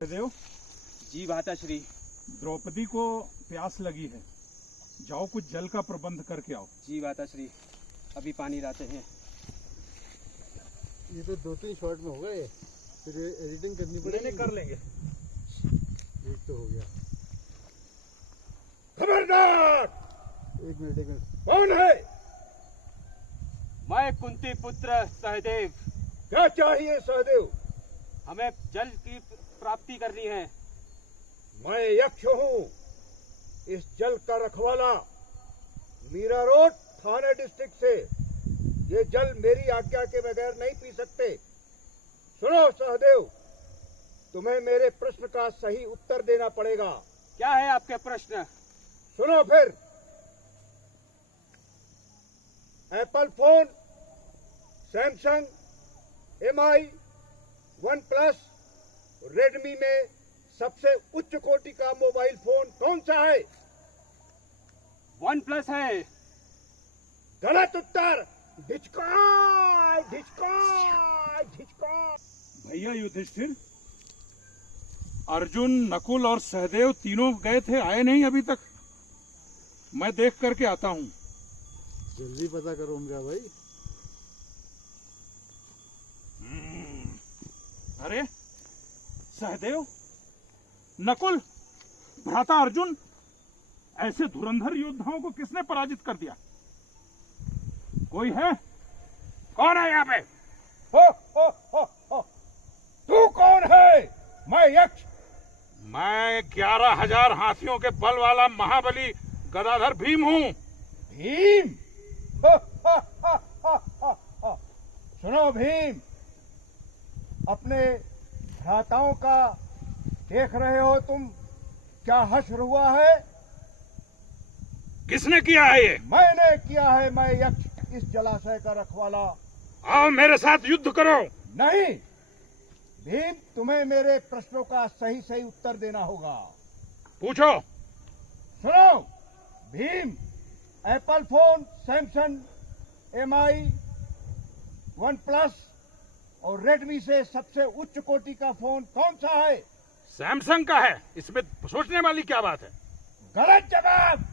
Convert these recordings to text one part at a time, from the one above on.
देव जी भ्राताश्री। द्रौपदी को प्यास लगी है, जाओ कुछ जल का प्रबंध करके आओ। जी भ्राताश्री, अभी पानी लाते हैं। ये तो 2-3 शॉट में हो गए, फिर एडिटिंग करनी पड़ेगी। कर लेंगे। एक तो हो गया। खबरदार! एक मिनट कौन है? मैं कुंती पुत्र सहदेव। क्या चाहिए सहदेव? हमें जल की प्राप्ति करनी है। मैं यक्ष हूँ, इस जल का रखवाला। मीरा रोड थाने डिस्ट्रिक्ट से ये जल मेरी आज्ञा के बगैर नहीं पी सकते। सुनो सहदेव, तुम्हें मेरे प्रश्न का सही उत्तर देना पड़ेगा। क्या है आपके प्रश्न? सुनो फिर। Apple phone, Samsung, MI, OnePlus, Redmi में सबसे उच्च कोटि का मोबाइल फोन कौन सा है? OnePlus है। गलत उत्तर। ढिचकाय ढिचकाय ढिचकाय। भैया युधिष्ठिर, अर्जुन, नकुल और सहदेव तीनों गए थे, आए नहीं अभी तक। मैं देख करके आता हूँ। जल्दी पता करो उनका भाई। अरे सहदेव, नकुल, भ्राता अर्जुन, ऐसे धुरंधर योद्धाओं को किसने पराजित कर दिया? कोई है? कौन है यहाँ पे? हो। तू कौन है? मैं यक्ष। मैं 11,000 हाथियों के बल वाला महाबली गदाधर भीम हूँ। भीम? सुनो भीम, अपने भ्राताओं का देख रहे हो तुम, क्या हश्र हुआ है? किसने किया है ये? मैंने किया है। मैं यक्ष, इस जलाशय का रखवाला। आओ मेरे साथ युद्ध करो। नहीं भीम, तुम्हें मेरे प्रश्नों का सही सही उत्तर देना होगा। पूछो। सुनो Bhim, Apple phone, Samsung, MI, OnePlus और रेडमी से सबसे उच्च कोटि का फोन कौन सा है? सैमसंग का है। इसमें सोचने वाली क्या बात है? गलत जवाब।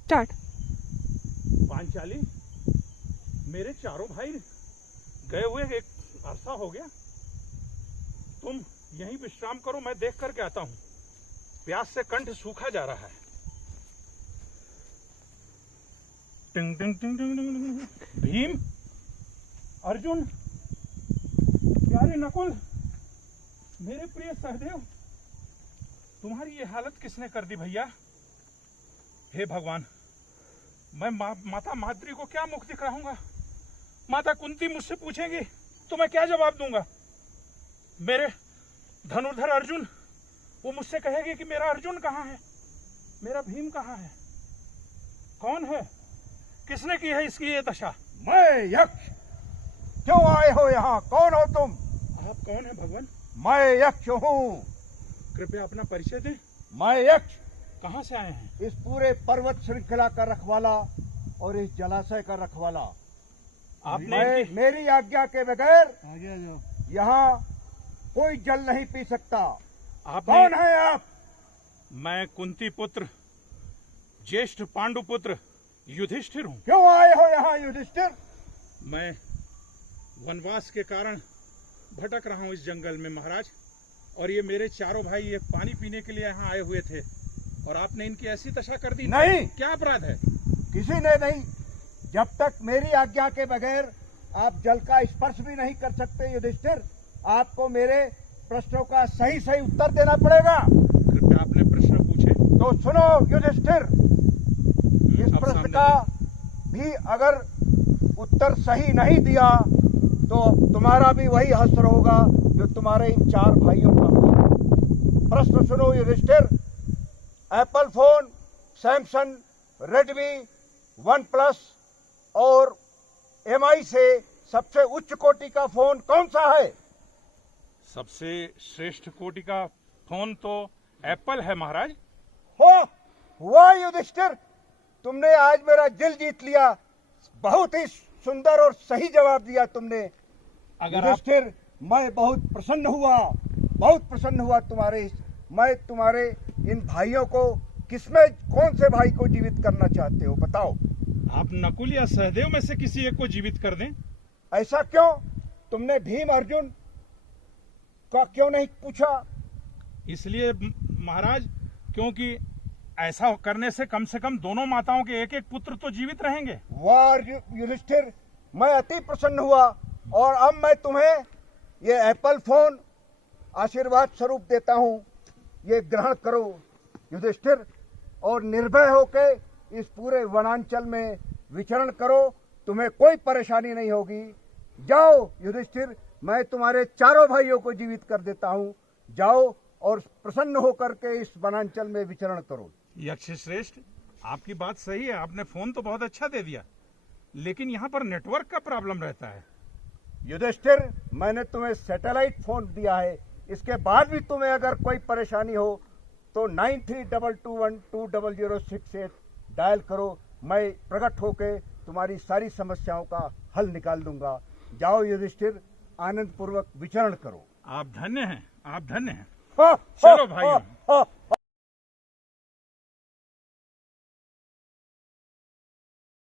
स्टार्ट। पांचाली, मेरे चारों भाई गए हुए एक अरसा हो गया। तुम यहीं विश्राम करो, मैं देख करके आता हूँ। प्यास से कंठ सूखा जा रहा है। टिंग टिंग टिंग टिंग टिंग टिंग। भीम, अर्जुन, प्यारे नकुल, मेरे प्रिय सहदेव, तुम्हारी ये हालत किसने कर दी भैया? हे भगवान, मैं माता माद्री को क्या मुख दिखाऊंगा? माता कुंती मुझसे पूछेंगी तो मैं क्या जवाब दूंगा? मेरे धनुर्धर अर्जुन, वो मुझसे कहेगी कि मेरा अर्जुन कहाँ है, मेरा भीम कहाँ है? कौन है? किसने की है इसकी ये दशा? मैं यक्ष। क्यों आए हो यहाँ? कौन हो तुम? आप कौन है भगवान? मैं यक्ष हूँ। कृपया अपना परिचय दें। मैं यक्ष, कहाँ से आए हैं? इस पूरे पर्वत श्रृंखला का रखवाला और इस जलाशय का रखवाला। आपने मेरी आज्ञा के बगैर आगे आ जाओ। यहाँ कोई जल नहीं पी सकता। आपने कौन है आप? मैं कुंती पुत्र, ज्येष्ठ पांडु पुत्र युधिष्ठिर हूँ। क्यों आए हो यहाँ युधिष्ठिर? मैं वनवास के कारण भटक रहा हूँ इस जंगल में महाराज, और ये मेरे चारों भाई ये पानी पीने के लिए यहाँ आए हुए थे और आपने इनकी ऐसी दशा कर दी। नहीं, क्या अपराध है? किसी ने नहीं। जब तक मेरी आज्ञा के बगैर आप जल का स्पर्श भी नहीं कर सकते युधिष्ठिर। आपको मेरे प्रश्नों का सही सही उत्तर देना पड़ेगा। कृपया अपने प्रश्न पूछे। तो सुनो युधिष्ठिर, इस अब प्रश्न सामने का भी अगर उत्तर सही नहीं दिया तो तुम्हारा भी वही हश्र होगा जो तुम्हारे इन 4 भाइयों का हुआ। प्रश्न सुनो Yudhishthira, apple phone, Samsung, Redmi, OnePlus और MI से सबसे उच्च कोटि का फोन कौन सा है? सबसे श्रेष्ठ कोटि का फोन तो एप्पल है महाराज। हो हुआ युधिष्ठिर, तुमने आज मेरा दिल जीत लिया। बहुत ही सुंदर और सही जवाब दिया तुमने। अगर आप युधिष्ठिर, मैं बहुत प्रसन्न हुआ मैं तुम्हारे इन भाइयों को किसमें, कौन से भाई को जीवित करना चाहते हो बताओ। आप नकुल या सहदेव में से किसी एक को जीवित कर दें। ऐसा क्यों? तुमने भीम अर्जुन का क्यों नहीं पूछा? इसलिए महाराज, क्योंकि ऐसा करने से कम दोनों माताओं के एक एक पुत्र तो जीवित रहेंगे। वाह युधिष्ठिर, मैं अति प्रसन्न हुआ और अब मैं तुम्हें ये एप्पल फोन आशीर्वाद स्वरूप देता हूं, ये ग्रहण करो युधिष्ठिर, और निर्भय होकर इस पूरे वनांचल में विचरण करो, तुम्हें कोई परेशानी नहीं होगी। जाओ युधिष्ठिर, मैं तुम्हारे चारों भाइयों को जीवित कर देता हूं, जाओ और प्रसन्न होकर के इस वनांचल में विचरण करो। यक्ष श्रेष्ठ, आपकी बात सही है, आपने फोन तो बहुत अच्छा दे दिया, लेकिन यहाँ पर नेटवर्क का प्रॉब्लम रहता है। युधिष्ठिर, मैंने तुम्हें सैटेलाइट फोन दिया है, इसके बाद भी तुम्हें अगर कोई परेशानी हो तो 9322120068 डायल करो, मैं प्रकट होकर तुम्हारी सारी समस्याओं का हल निकाल दूंगा। जाओ युधिष्ठिर, आनंद पूर्वक विचरण करो। आप धन्य हैं, आप धन्य हैं। हाँ, चलो हाँ, भाइयों। हाँ, हाँ।